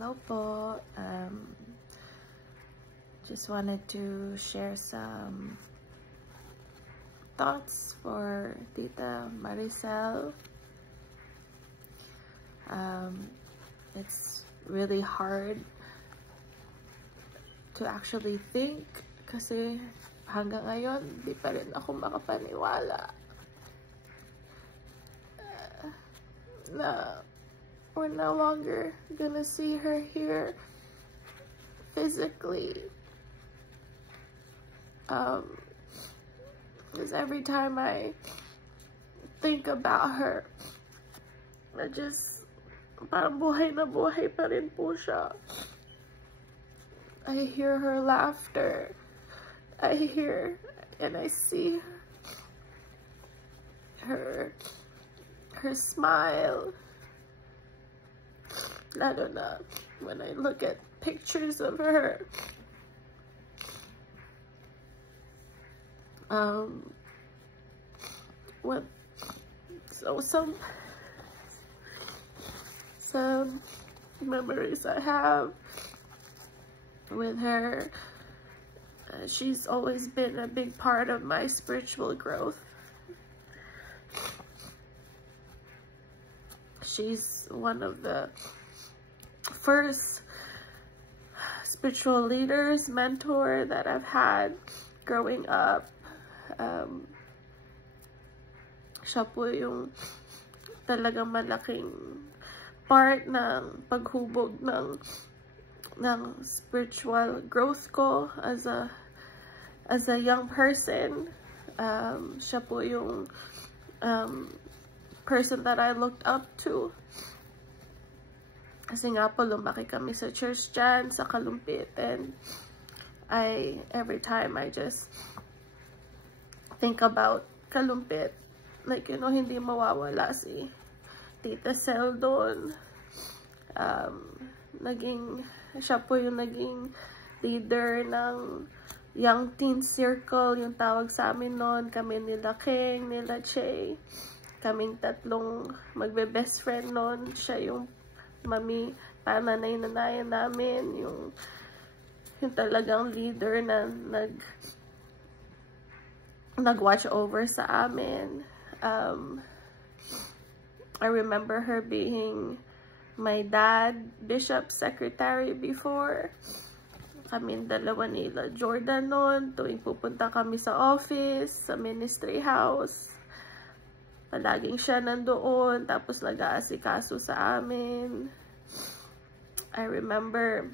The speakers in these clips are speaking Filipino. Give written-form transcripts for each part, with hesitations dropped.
Hello po. Just wanted to share some thoughts for Tita Maricel. It's really hard to actually think kasi hanggang ngayon di pa rin ako makapaniwala na we're no longer gonna see her here physically. Because every time I think about her, I just parang buhay na buhay pa rin po siya. I hear her laughter. I hear and I see her smile. Lalo na when I look at pictures of her. Some memories I have with her. She's always been a big part of my spiritual growth. She's one of the first spiritual leaders, mentor that I've had growing up. Siya po yung talagang malaking part ng paghubog ng spiritual growth ko as a young person. Siya po yung person that I looked up to. Kasi nga po, lumaki kami sa church dyan, sa Kalumpit. And every time I just think about Kalumpit, like, you know, hindi mawawala si Tita Sel doon. Siya po yung naging leader ng Young Teen Circle, yung tawag sa amin noon. Kami nila King, nila Che. Kaming tatlong magbe-best friend noon. Siya yung mami, pananay-nanayan namin, yung talagang leader na nag-watch over sa amin. I remember her being my dad, bishop secretary before. Kaming dalawa nila Jordan noon, tuwing pupunta kami sa office, sa ministry house. Palaging siya nandoon, tapos nag-aasikaso sa amin. I remember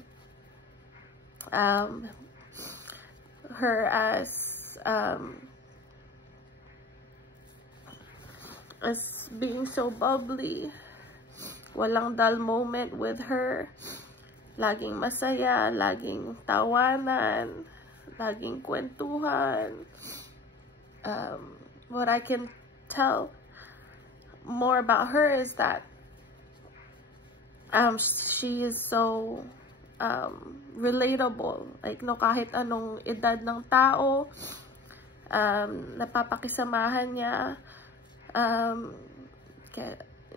her as being so bubbly. Walang dull moment with her. Laging masaya, laging tawanan, laging kwentuhan. What I can tell more about her is that she is so relatable. Like, no, kahit anong edad ng tao, napapakisamahan niya.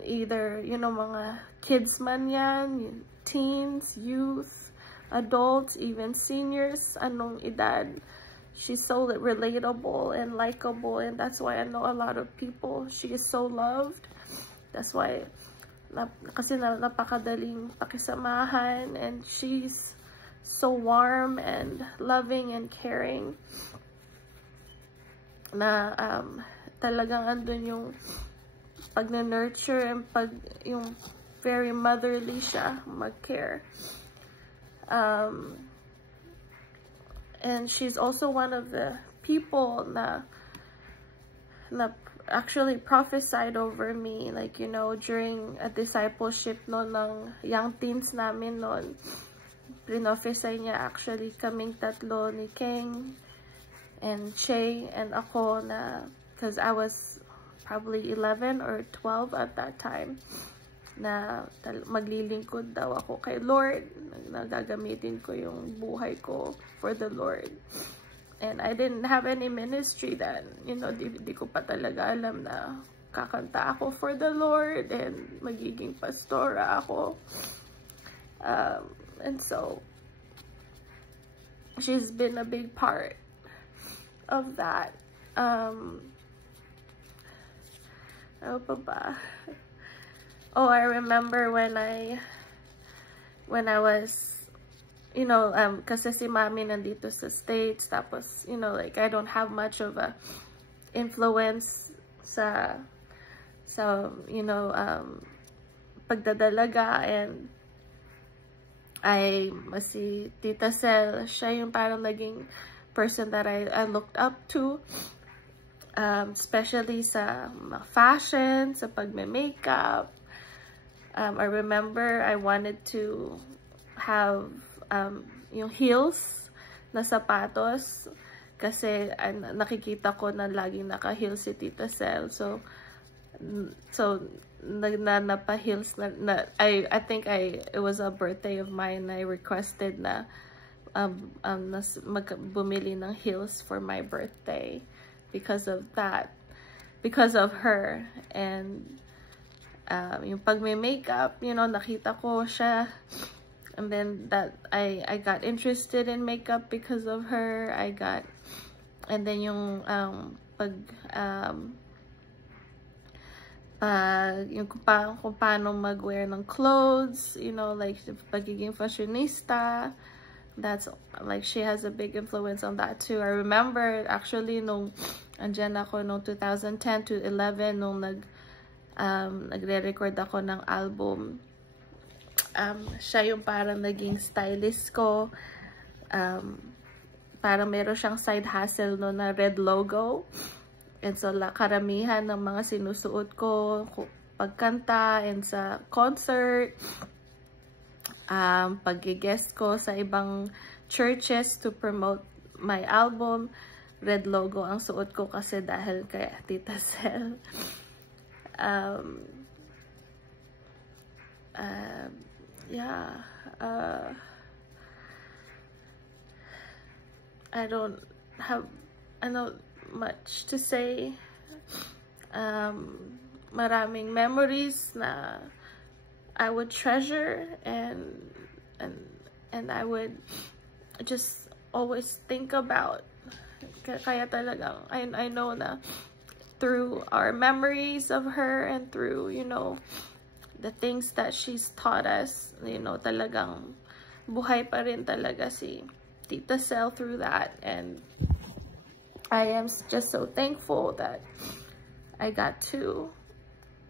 Either, you know, mga kids man yan, teens, youth, adults, even seniors, anong edad. She's so relatable and likable, and that's why I know a lot of people. She is so loved. That's why, kasi napakadaling pakisamahan, and she's so warm and loving and caring. Na talagang andun yung pag-nurture and yung very motherly siya, mag-care. And she's also one of the people na actually prophesied over me, like, you know, during a discipleship noon ng young teens namin noon. Pinophesy niya actually kaming tatlo ni King and Che and ako na, because I was probably 11 or 12 at that time, na maglilingkod daw ako kay Lord, nagagamitin ko yung buhay ko for the Lord. And I didn't have any ministry then, you know, di ko pa talaga alam na kakanta ako for the Lord and magiging pastora ako. And so she's been a big part of that. Ano pa ba? Oh, I remember when I was, you know, kasi si Mami nandito sa States, tapos, you know, like, I don't have much of a influence sa you know, pagdadalaga, and si Tita Cel, siya yung parang naging person that I looked up to, especially sa fashion, sa pagme-makeup. I remember I wanted to have yung heels na sapatos kasi nakikita ko na laging naka-heels si Tita Cel. So napa-heels na I think it was a birthday of mine, I requested na bumili ng heels for my birthday because of that, because of her. And yung pag-makeup, you know, nakita ko siya, and then that I got interested in makeup because of her. And then yung yung kung paano mag-wear ng clothes, you know, like pagiging fashionista, that's like, she has a big influence on that too. I remember actually nung andyan ako nung 2010 to 11 nung nagre-record ako ng album, siya yung parang naging stylist ko. Parang meron siyang side hustle no na red logo. And so, karamihan ng mga sinusuot ko pagkanta and sa concert, pag-guest ko sa ibang churches to promote my album, red logo ang suot ko kasi dahil kay Tita Cel. Yeah. I don't know much to say. Maraming memories na I would treasure, and I would just always think about. Kaya talagang I know na through our memories of her and through, you know, the things that she's taught us, you know, talagang buhay pa rin talaga si Tita Cel through that. And I am just so thankful that I got to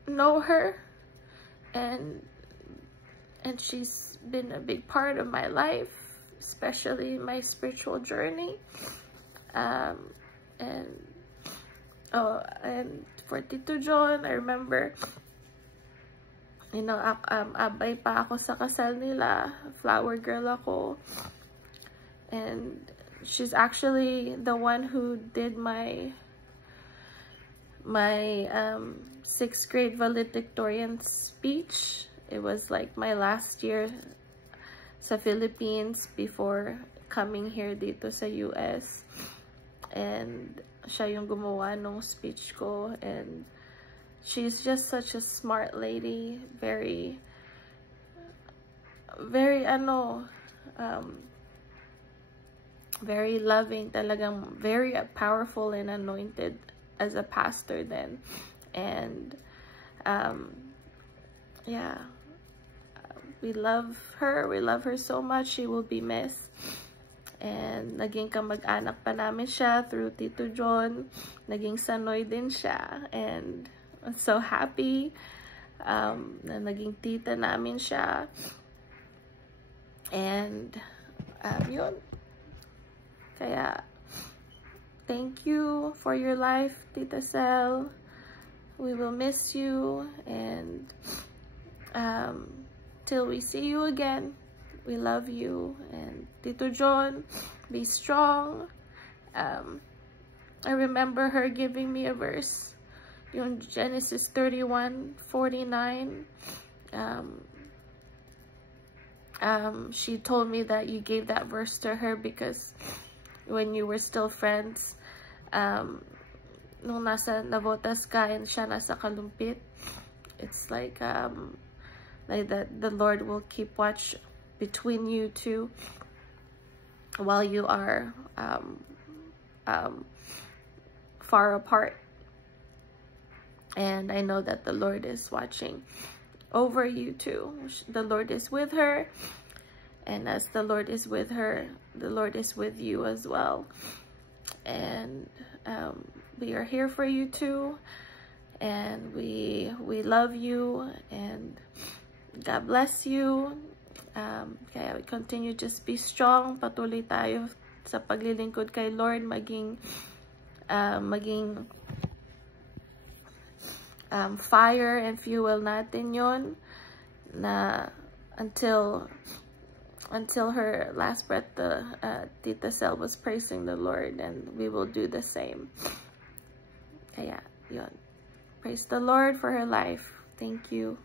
know her, and she's been a big part of my life, especially my spiritual journey. And for Tito John, I remember, you know, abay pa ako sa kasal nila, flower girl ako, and she's actually the one who did my 6th grade valedictorian speech. It was like my last year sa Philippines before coming here dito sa US, and siya yung gumawa nung speech ko. And she's just such a smart lady, very very loving, talagang very powerful and anointed as a pastor then. And yeah, we love her so much. She will be missed. And naging kamag-anak pa namin siya through Tito John. Naging Sanoy din siya, and I'm so happy na naging tita namin siya. And yun. Kaya, thank you for your life, Tita Cel. We will miss you, and till we see you again, we love you. And Tito John, be strong. I remember her giving me a verse, yung Genesis 31:49. She told me that you gave that verse to her because when you were still friends, nung nasa Navotas ka and siya nasa Kalumpit, it's like that the Lord will keep watch between you two while you are far apart. And I know that the Lord is watching over you too. The Lord is with her, and as the Lord is with her, the Lord is with you as well. And we are here for you too, and we love you, and God bless you. Kaya we continue, just be strong. Patuloy tayo sa paglilingkod kay Lord, maging fire and fuel natin yon, na until her last breath, Tita Cel was praising the Lord, and we will do the same. Kaya, yun. Praise the Lord for her life. Thank you.